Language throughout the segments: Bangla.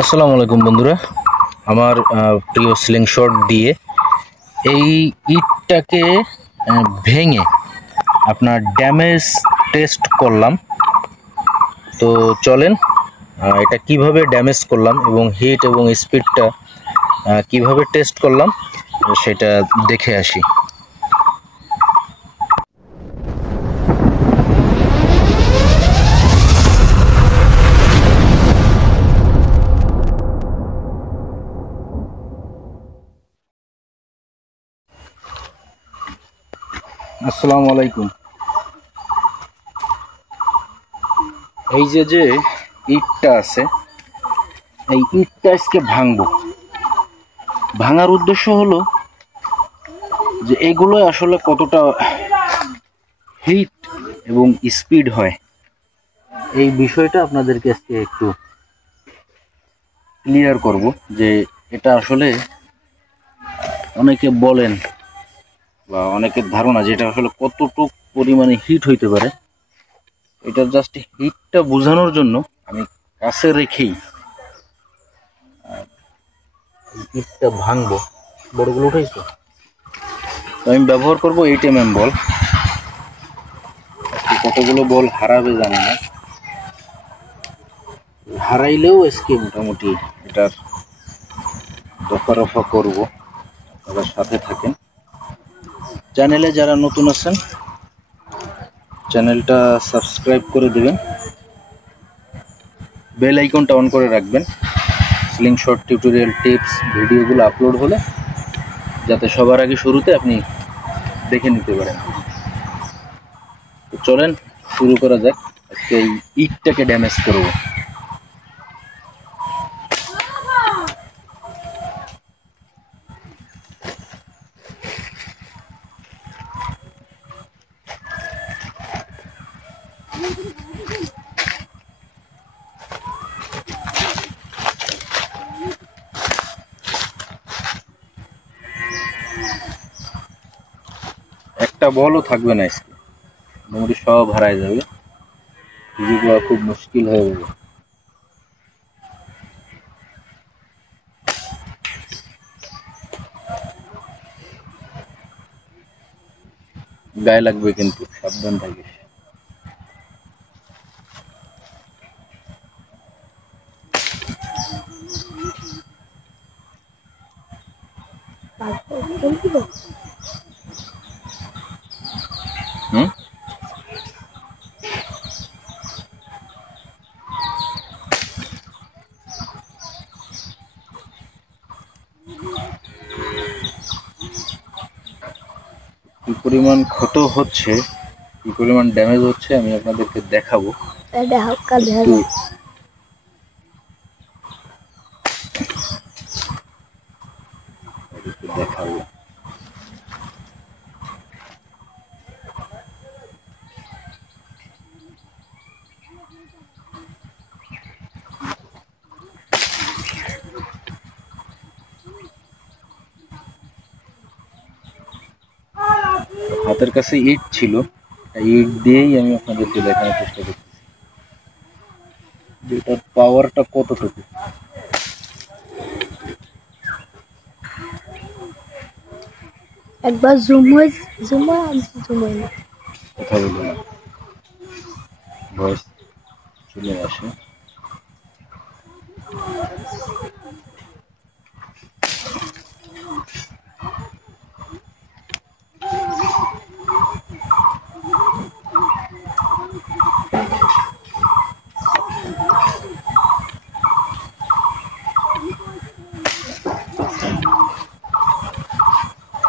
আসসালামু আলাইকুম বন্ধুরা। আমার প্রিয় স্লিং শট দিয়ে এই ইটটাকে ভেঙে আপনার ড্যামেজ টেস্ট করলাম। তো চলেন এটা কিভাবে ড্যামেজ করলাম এবং হিট এবং স্পিডটা কিভাবে টেস্ট করলাম সেটা দেখে আসি। আসসালামু আলাইকুম। এই যে ইটটা আছে, এই ইটটা আজকে ভাঙবো। ভাঙার উদ্দেশ্য হলো যে এগুলো আসলে কতটা হিট এবং স্পিড হয় এই বিষয়টা আপনাদেরকে আজকে একটু ক্লিয়ার করব। যে এটা আসলে অনেকে বলেন বা অনেকের ধারণা যে এটা আসলে কতটুকু পরিমাণে হিট হইতে পারে, এটা জাস্ট হিটটা বোঝানোর জন্য আমি কাছে রেখেই ইটটা ভাঙবো। বড়গুলো উঠাইছো, আমি ব্যবহার করব 8mm বল। কতগুলো বল হারাবে জানি না, হারাইলেও আজকে মোটামুটি এটার দফা রফা করব। আপনারা সাথে থাকেন। চ্যানেলে যারা নতুন আছেন চ্যানেলটা সাবস্ক্রাইব করে দেবেন, বেল আইকনটা অন করে রাখবেন। স্লিং শট টিউটোরিয়াল টিপস ভিডিওগুলো আপলোড হলে যাতে সবার আগে শুরুতে আপনি দেখে নিতে পারেন। তো চলেন শুরু করা যাক। আজকে এই ইটটাকে ড্যামেজ করব। একটা বলও থাকবে না আজকে, মোটামুটি সব হারায় যাবে। ভিডিও খুব মুশকিল হয়ে যাবে। গায়ে লাগবে কিন্তু, সাবধান থাকিস। হুম, কি পরিমাণ ক্ষত হচ্ছে, কি পরিমাণ ড্যামেজ হচ্ছে আমি আপনাদেরকে দেখাবো। দেখাবো হাতের কাছে ইট ছিল, ইট দিয়েই আমি আপনাদেরকে দেখানোর চেষ্টা করছি যে এটার পাওয়ারটা কতটুকু। একবার জুম কথা বলবো না, ভয়েস চলে আসে।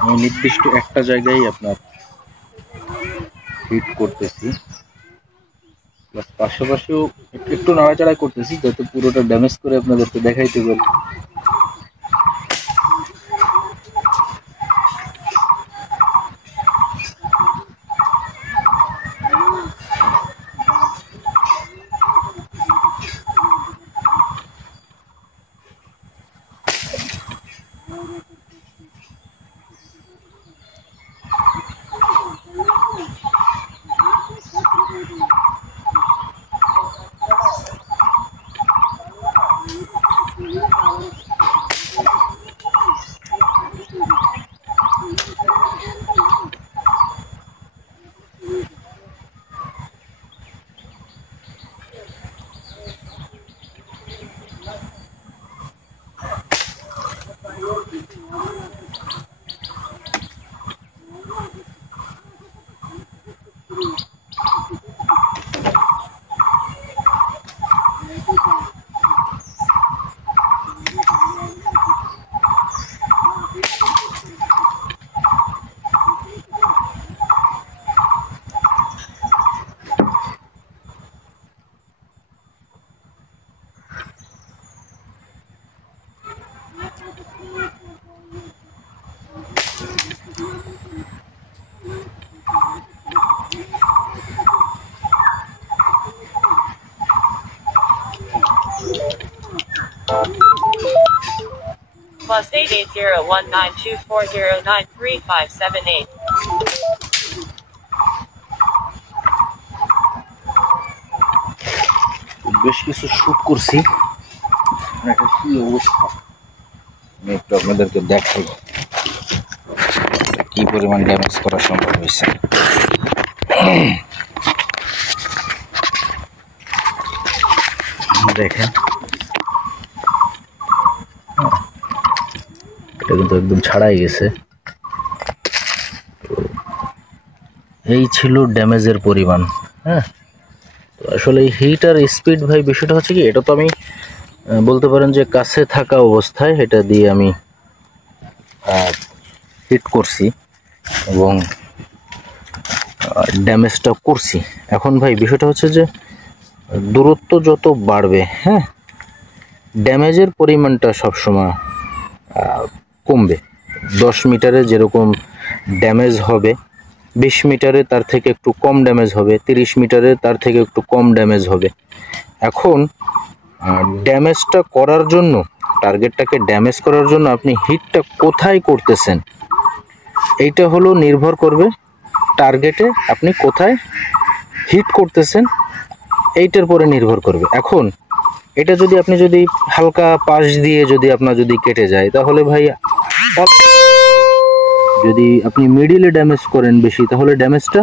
আমি নির্দিষ্ট একটা জায়গায় আপনার হিট করতেছি, প্লাস পাশাপাশিও একটু নাড়াচাড়া করতেছি যাতে পুরোটা ড্যামেজ করে আপনাদেরকে দেখাইতে পারি। +880192409358. বেশ কিছু শুট করছি, এটা কি অবস্থা আমি একটু আপনাদেরকে দেখাই কি পরিমাণ ড্যামেজ করা সম্ভব হয়েছে। দেখেন এটা কিন্তু একদম ছাড়াই গেছে। এই ছিল ড্যামেজের পরিমাণ। হ্যাঁ, তো আসলে হিট আর স্পিড ভাই বিষয়টা হচ্ছে কি, এটা তো আমি বলতে পারেন যে কাছে থাকা অবস্থায় এটা দিয়ে আমি হিট করছি এবং ড্যামেজটা করছি। এখন ভাই বিষয়টা হচ্ছে যে দূরত্ব যত বাড়বে, হ্যাঁ, ড্যামেজের পরিমাণটা সবসময় কমবে। 10 মিটারে যেরকম ড্যামেজ হবে, 20 মিটারে তার থেকে একটু কম ড্যামেজ হবে, 30 মিটারে তার থেকে একটু কম ড্যামেজ হবে। এখন ড্যামেজটা করার জন্য, টার্গেটটাকে ড্যামেজ করার জন্য আপনি হিটটা কোথায় করতেছেন, এইটা হলো নির্ভর করবে টার্গেটে আপনি কোথায় হিট করতেছেন, এইটার পরে নির্ভর করবে। এখন এটা যদি আপনি যদি হালকা পাশ দিয়ে যদি আপনার যদি কেটে যায়, তাহলে ভাই যদি আপনি মিডিলে ড্যামেজ করেন বেশি, তাহলে ড্যামেজটা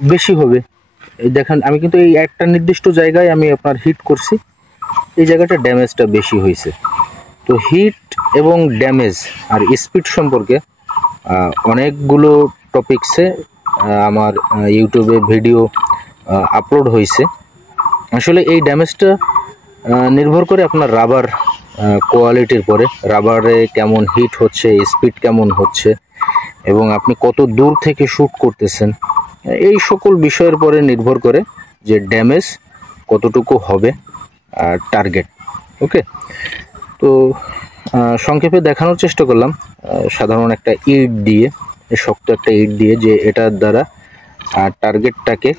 বেশি হবে। এই দেখেন আমি কিন্তু এই একটা নির্দিষ্ট জায়গায় আমি আপনার হিট করছি, এই জায়গাটা ড্যামেজটা বেশি হয়েছে। তো হিট এবং ড্যামেজ আর স্পিড সম্পর্কে অনেকগুলো টপিকসে আমার ইউটিউবে ভিডিও আপলোড হয়েছে। আসলে এই ড্যামেজটা নির্ভর করে আপনার রাবার কোয়ালিটির পরে, রাবারে কেমন হিট হচ্ছে, স্পিড কেমন হচ্ছে এবং আপনি কত দূর থেকে শ্যুট করতেছেন, এই সকল বিষয়ের পরে নির্ভর করে যে ড্যামেজ কতটুকু হবে টার্গেট। ওকে, তো সংক্ষেপে দেখানোর চেষ্টা করলাম সাধারণ একটা ইট দিয়ে, শক্ত একটা ইট দিয়ে, যে এটার দ্বারা টার্গেটটাকে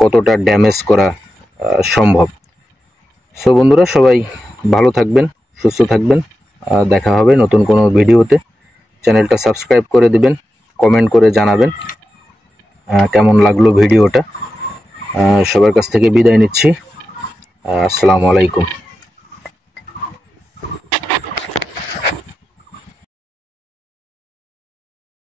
কতটা ড্যামেজ করা সম্ভব। সো বন্ধুরা, সবাই ভালো থাকবেন, সুস্থ থাকবেন, দেখা হবে নতুন কোনো ভিডিওতে। চ্যানেলটা সাবস্ক্রাইব করে দিবেন, কমেন্ট করে জানাবেন কেমন লাগলো ভিডিওটা। সবার কাছ থেকে বিদায় নিচ্ছি। আসসালামু আলাইকুম।